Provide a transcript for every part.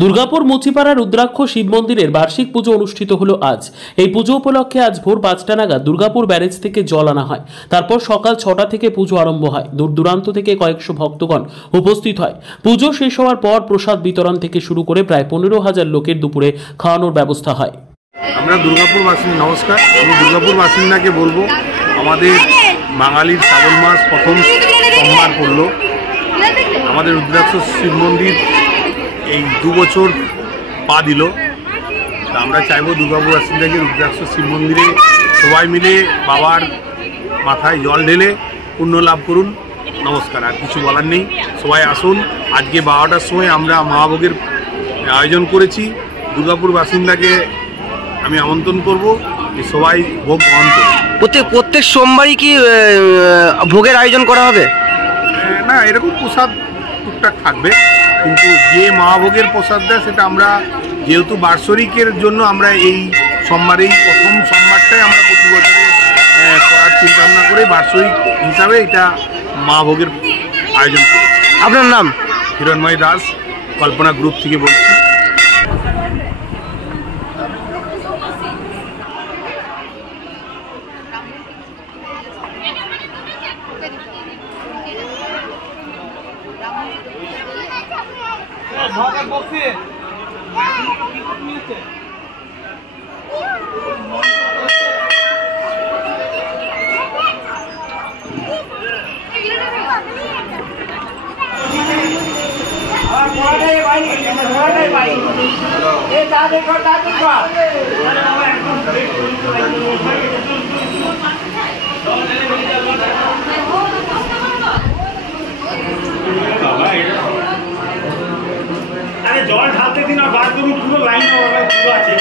দুর্গাপুর মুচিপাড়া রুদ্রাক্ষ শিব মন্দিরের বার্ষিক পুজো অনুষ্ঠিত হলো আজ। এই পুজো উপলক্ষে আজ ভোর 5টা নাগাদ দুর্গাপুর ব্যারেজ থেকে জল আনা হয়। তারপর সকাল 6টা থেকে পুজো আরম্ভ হয়। দূর দূরান্ত থেকে কয়েকশো ভক্তগণ উপস্থিত হয়। পুজো শেষ হওয়ার পর প্রসাদ বিতরণ থেকে শুরু করে প্রায় 15,000 লোকের দুপুরে খাওয়ানোর ব্যবস্থা হয়। আমরা দুর্গাপুর বাসিন্দা, নমস্কার। আমি দুর্গাপুর বাসিন্দাকে বলবো, আমাদের বাঙালির শ্রাবণ মাস প্রথম সোমবার পড়ল। আমাদের রুদ্রাক্ষ শিব মন্দির এই 2 বছর পা দিল। আমরা চাইবো দুর্গাপুর বাসিন্দাকে রুদ্রাক্ষ শিব মন্দিরে সবাই মিলে বাবার মাথায় জল ঢেলে পুণ্য লাভ করুন। নমস্কার, আর কিছু বলার নেই। সবাই আসুন। আজকে 12টার সময় আমরা মহাভোগের আয়োজন করেছি। দুর্গাপুর বাসিন্দাকে আমি আমন্ত্রণ করব যে সবাই ভোগ গ্রহণ করুন। প্রত্যেক সোমবারই কি ভোগের আয়োজন করা হবে? না, এরকম প্রসাদ টুকটাক থাকবে, কিন্তু যে মহাভোগের প্রসাদ দেয় সেটা আমরা যেহেতু বার্ষরিকের জন্য আমরা এই সোমবারেই প্রথম সোমবারটাই আমরা প্রতি বছরে করার চিন্তা ভাবনা করে বার্ষরিক হিসাবে এটা মহাভোগের আয়োজন করি। আপনার নাম? হিরণময় দাস, কল্পনা গ্রুপ থেকে বলছি। अरे जल ढालते दिन और बाद में पूरा लाइन पूरा আছে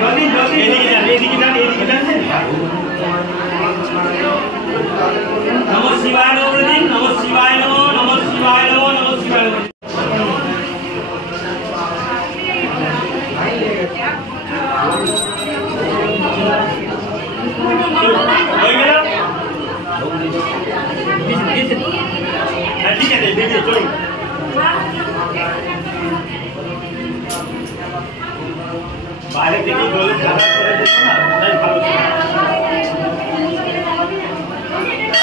जल्दी जल्दी एदिকে যান नमः शिवाय नमः शिवाय नमः शिवाय नमः शिवाय ठीक है देखिए चलो বাইরে থেকে